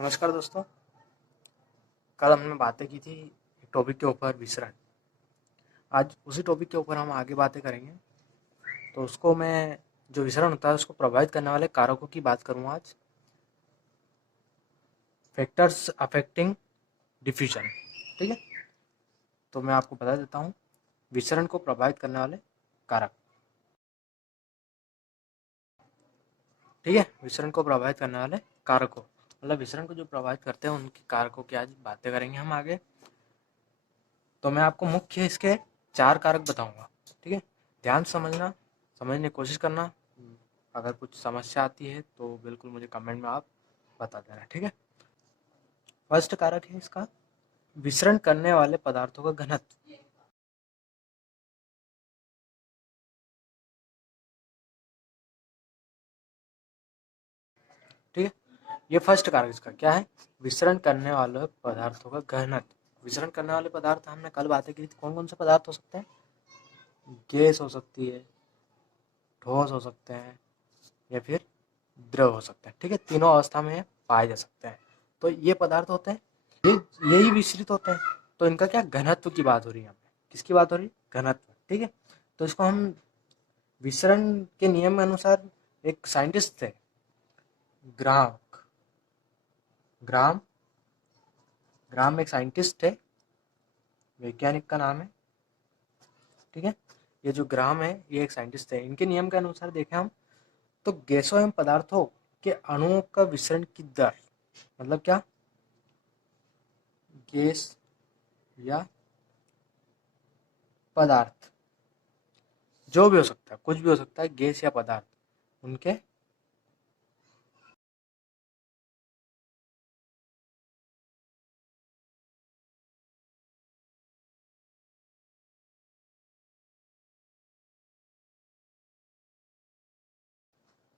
नमस्कार दोस्तों। कल हमने बातें की थी एक टॉपिक के ऊपर, विसरण। आज उसी टॉपिक के ऊपर हम आगे बातें करेंगे। तो उसको मैं जो विसरण होता है उसको प्रभावित करने वाले कारकों की बात करूँगा आज। Factors affecting diffusion. ठीक है, तो मैं आपको बता देता हूँ विसरण को प्रभावित करने वाले कारक। ठीक है, विसरण को प्रभावित करने वाले कारकों मतलब विसरण को जो प्रभावित करते हैं उनके कारकों की आज बातें करेंगे हम आगे। तो मैं आपको मुख्य इसके 4 कारक बताऊंगा। ठीक है, ध्यान से समझने की कोशिश करना। अगर कुछ समस्या आती है तो बिल्कुल मुझे कमेंट में आप बता देना। ठीक है, फर्स्ट कारक है इसका विसरण करने वाले पदार्थों का घनत्व। ठीक है, ये फर्स्ट कारक इसका क्या है, विसरण करने वाले पदार्थों का घनत्व। विसरण करने वाले पदार्थ हमने कल बातें की थी, कौन कौन से पदार्थ हो सकते हैं। गैस हो सकती है, ठोस हो सकते हैं, या फिर द्रव हो सकते हैं। ठीक है, तीनों अवस्था में पाए जा सकते हैं। तो ये पदार्थ होते हैं, ये यही विसरित होते हैं। तो इनका क्या घनत्व की बात हो रही है यहाँ पे, किसकी बात हो रही है, घनत्व। ठीक है, तो इसको हम विसरण के नियम के अनुसार एक साइंटिस्ट थे, ग्राम ग्राम ग्राम एक साइंटिस्ट थे, वैज्ञानिक का नाम है। ठीक है, ये जो ग्राम है ये एक साइंटिस्ट थे। इनके नियम के अनुसार देखें हम तो गैसों एवं पदार्थों के अणुओं का विसरण की दर, मतलब क्या, गैस या पदार्थ जो भी हो सकता है, कुछ भी हो सकता है, गैस या पदार्थ, उनके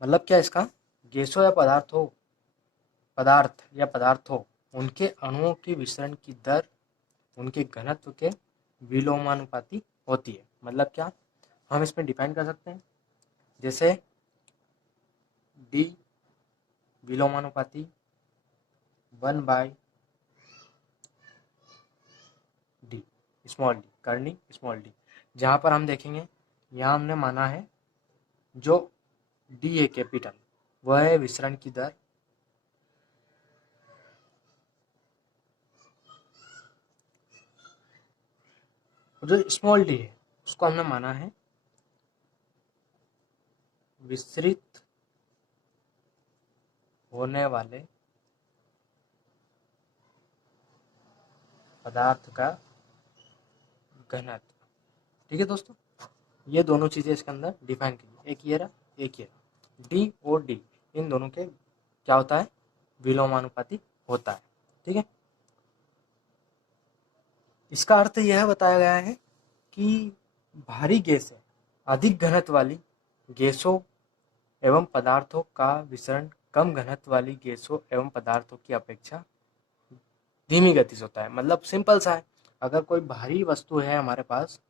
मतलब क्या इसका, गैसों या पदार्थों उनके अणुओं की विसरण की दर उनके घनत्व के विलोमानुपाती होती है। मतलब क्या, हम इसमें डिफाइन कर सकते हैं जैसे डी विलोमानुपाती 1/d, स्मॉल डी करनी स्मॉल डी। जहाँ पर हम देखेंगे यहाँ हमने माना है जो डी है कैपिटल, वह है विसरण की दर, और जो स्मॉल डी है उसको हमने माना है विसरित होने वाले पदार्थ का घनत्व। ठीक है दोस्तों, ये दोनों चीजें इसके अंदर डिफाइन की, एक ये रहा एक ये रहा, डी और डी इन दोनों के क्या होता है, विलोमानुपाती होता है। ठीक है, इसका अर्थ यह बताया गया है कि भारी गैसें अधिक घनत्व वाली गैसों एवं पदार्थों का विसरण कम घनत्व वाली गैसों एवं पदार्थों की अपेक्षा धीमी गति से होता है। मतलब सिंपल सा है, अगर कोई भारी वस्तु है हमारे पास,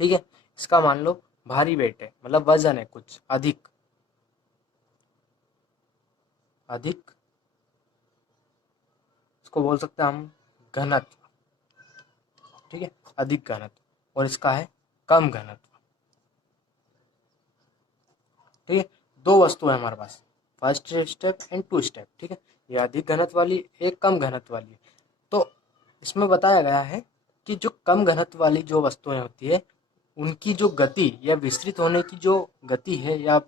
ठीक है, इसका मान लो भारी वेट है, मतलब वजन है कुछ अधिक अधिक इसको बोल सकते हैं हम घनत्व। ठीक है, अधिक घनत्व, और इसका है कम घनत्व। ठीक है, दो वस्तु है हमारे पास, first step and two step. ठीक है, ये अधिक घनत्व वाली, एक कम घनत्व वाली। तो इसमें बताया गया है कि जो कम घनत्व वाली जो वस्तुएं होती है उनकी जो गति या विस्तृत होने की जो गति है या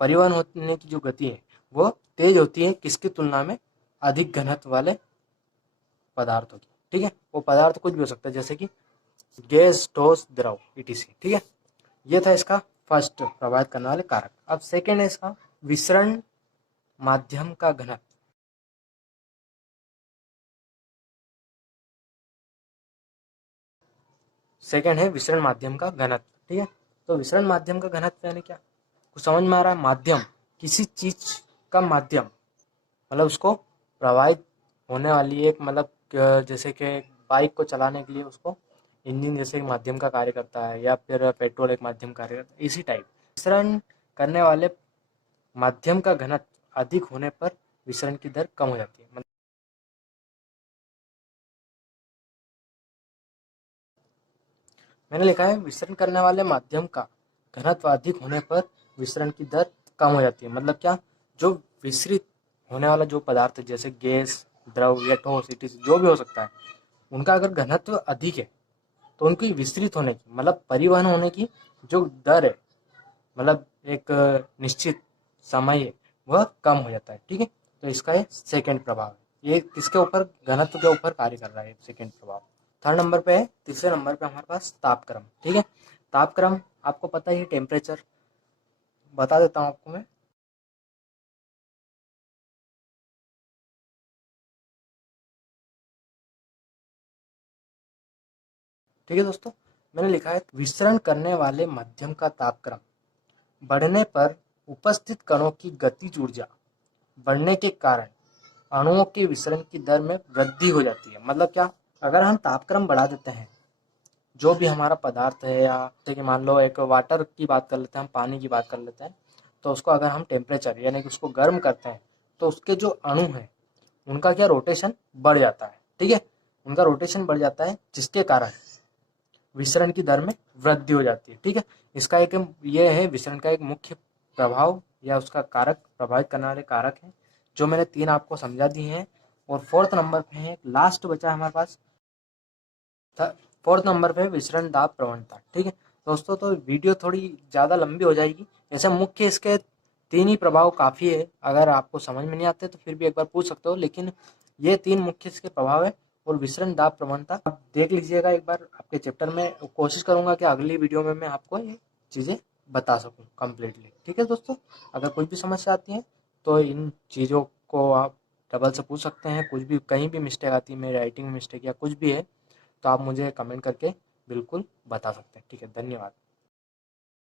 परिवहन होने की जो गति है वो तेज होती है किसकी तुलना में, अधिक घनत्व वाले पदार्थों की। ठीक है, वो पदार्थ कुछ भी हो सकता है जैसे कि गैस, ठोस, द्रव, ईटीसी। ठीक है, ये था इसका फर्स्ट प्रभावित करने वाले कारक। अब सेकेंड है इसका विसरण माध्यम का घनत्व। सेकेंड है विसरण माध्यम का घनत्व। ठीक है, तो विसरण माध्यम का घनत्व यानी क्या, कुछ समझ में आ रहा है, माध्यम किसी चीज का माध्यम, मतलब उसको प्रभावित होने वाली एक, मतलब जैसे कि बाइक को चलाने के लिए उसको इंजन जैसे एक माध्यम का कार्य करता है, या फिर पेट्रोल एक माध्यम कार्य करता है, इसी टाइप विसरण करने वाले माध्यम का घनत्व अधिक होने पर विसरण की दर कम हो जाती है। मैंने लिखा है विसरण करने वाले माध्यम का घनत्व अधिक होने पर विसरण की दर कम हो जाती है। मतलब क्या, जो विसरित होने वाला जो पदार्थ है जैसे गैस, द्रव या ठोस इटिस जो भी हो सकता है, उनका अगर घनत्व अधिक है तो उनकी विसरित होने की मतलब परिवहन होने की जो दर है, मतलब एक निश्चित समय है, वह कम हो जाता है। ठीक है, तो इसका ये सेकंड प्रभाव है। ये किसके ऊपर, घनत्व के ऊपर कार्य कर रहा है सेकंड प्रभाव। थर्ड नंबर पे है, तीसरे नंबर पे हमारे पास तापक्रम। ठीक है, तापक्रम आपको पता ही है, टेम्परेचर बता देता हूँ आपको मैं। ठीक है दोस्तों, मैंने लिखा है विसरण करने वाले माध्यम का तापक्रम बढ़ने पर उपस्थित कणों की गतिज ऊर्जा बढ़ने के कारण अणुओं के विसरण की दर में वृद्धि हो जाती है। मतलब क्या, अगर हम तापक्रम बढ़ा देते हैं, जो भी हमारा पदार्थ है, या जैसे कि मान लो एक वाटर की बात कर लेते हैं, हम पानी की बात कर लेते हैं, तो उसको अगर हम टेम्परेचर यानी कि उसको गर्म करते हैं तो उसके जो अणु हैं उनका क्या रोटेशन बढ़ जाता है। ठीक है, उनका रोटेशन बढ़ जाता है जिसके कारण विसरण की दर में वृद्धि हो जाती है। ठीक है, इसका एक ये है विसरण का एक मुख्य प्रभाव या उसका कारक, प्रभावित करने वाले कारक है, जो मैंने तीन आपको समझा दिए हैं। और फोर्थ नंबर पे है, लास्ट बचा हमारे पास, फोर्थ नंबर पे विसरण दाब प्रवणता। ठीक है दोस्तों, तो वीडियो थोड़ी ज़्यादा लंबी हो जाएगी। ऐसे मुख्य इसके तीन ही प्रभाव काफ़ी है, अगर आपको समझ में नहीं आते तो फिर भी एक बार पूछ सकते हो, लेकिन ये तीन मुख्य इसके प्रभाव है। और विसरण दाब प्रवणता आप देख लीजिएगा एक बार आपके चैप्टर में। कोशिश करूंगा कि अगली वीडियो में मैं आपको ये चीज़ें बता सकूं कम्प्लीटली। ठीक है दोस्तों, अगर कोई भी समस्या आती है तो इन चीज़ों को आप डबल से पूछ सकते हैं। कुछ भी कहीं भी मिस्टेक आती है, मेरी राइटिंग में मिस्टेक या कुछ भी है, तो आप मुझे कमेंट करके बिल्कुल बता सकते हैं। ठीक है, धन्यवाद।